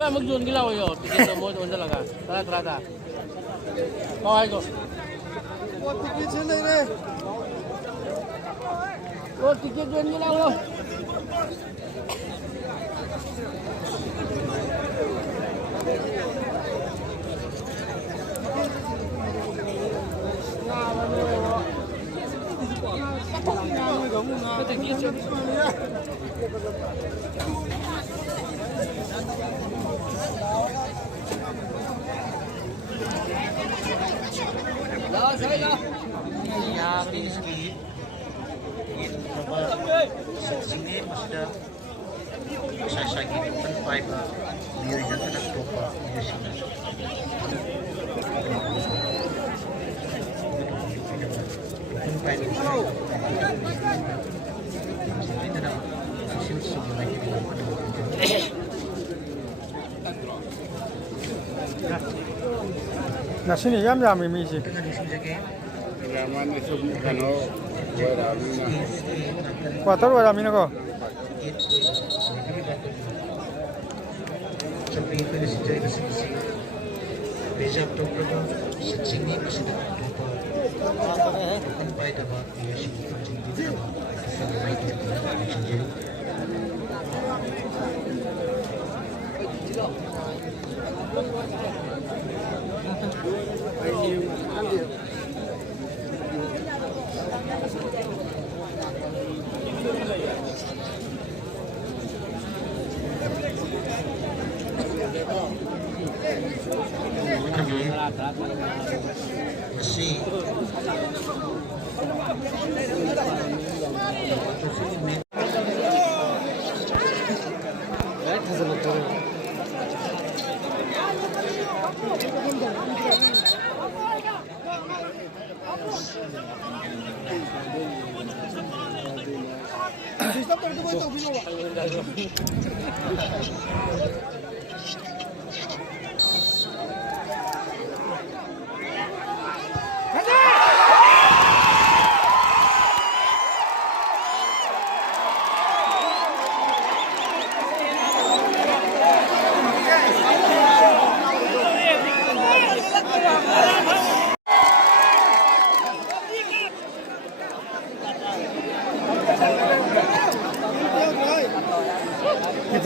Mag-June gila ko yun. Ticket mo doon talaga. Tara, trata. Okay ko. Ticket sila rin. Ticket doon gila ko.那心里严不严没没事。qua tao rồi làm gì nữa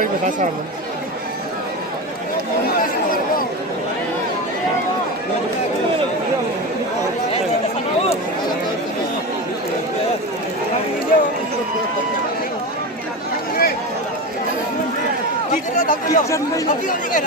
Cái người ta sao mà kita tak kira ni kan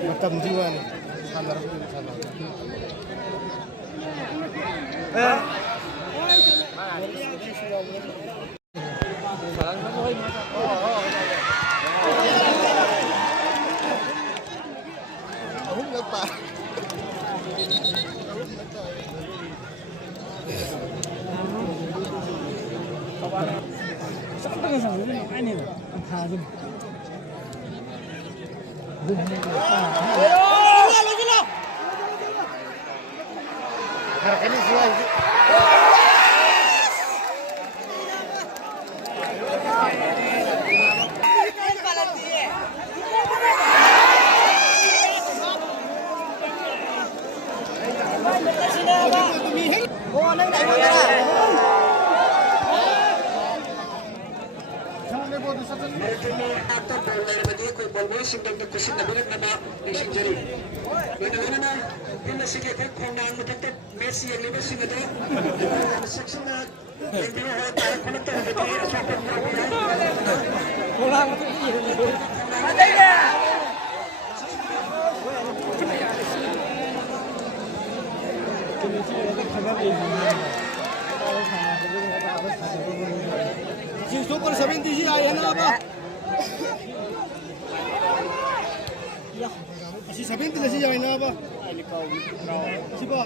Matam jiwa nih, sadar sadar. Pulang super 70 आहे ना बाबा अशी 70 लसी आहे ना बाबा सिबा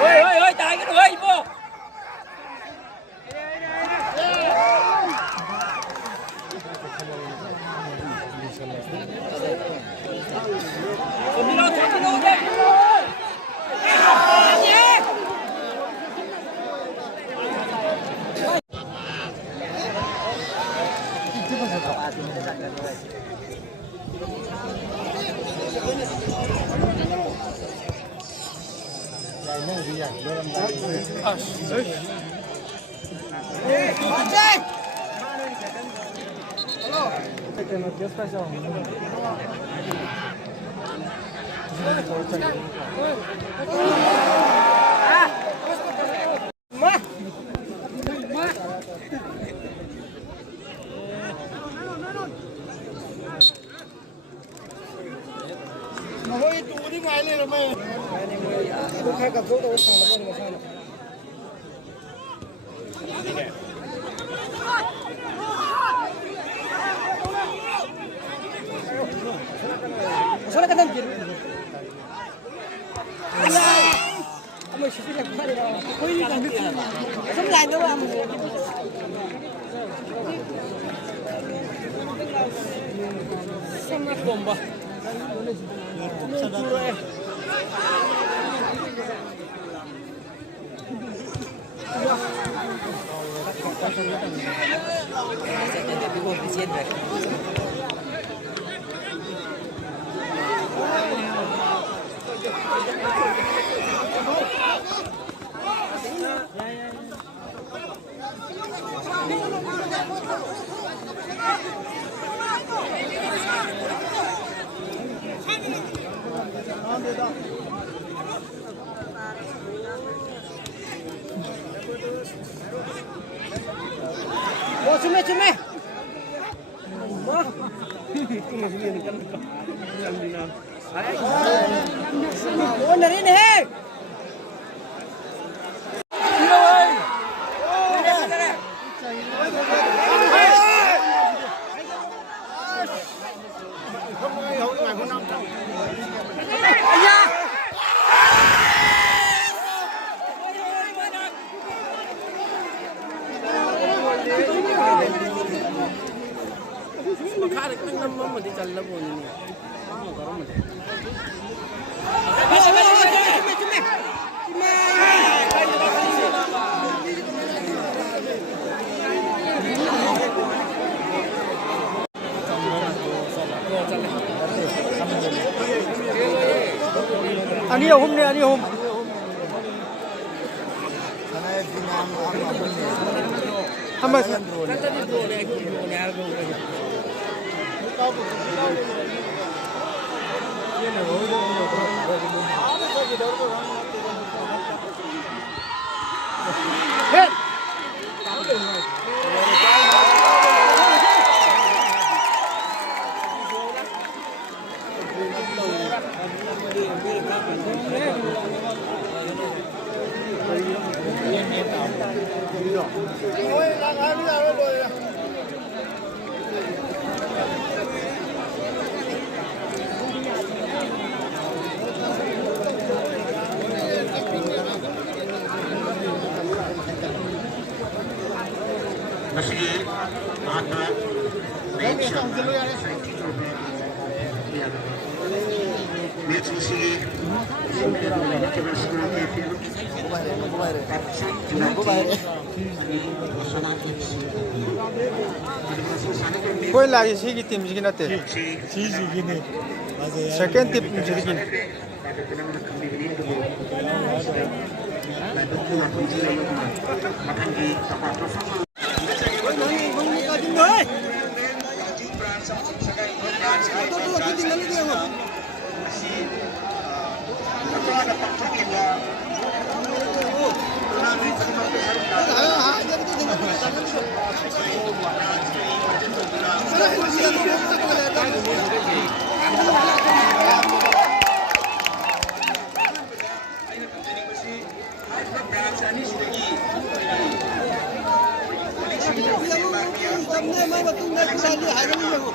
ôi chạy cái đuôi vô होय तू उडी मारली रे मैं तू काय का फोटो सांग बरं Sana kadang gini. Kamu sih nak mana? Kau ini kan gitu. Kamu lain tu am. Sangat bomba. Oh, cumi. Oh, dari ni. Ani hôm này ani hôm. Hamba. Hey. Masih ada कोई लागे C की team जिगिन आते C जिगिन second team जिगिन ꯇꯝꯅꯦ ꯃꯥ ꯃꯇꯨꯡꯗ ꯄꯩꯁꯥꯗꯤ ꯍꯥꯏꯒꯅꯤ ꯌꯦꯡꯉꯣ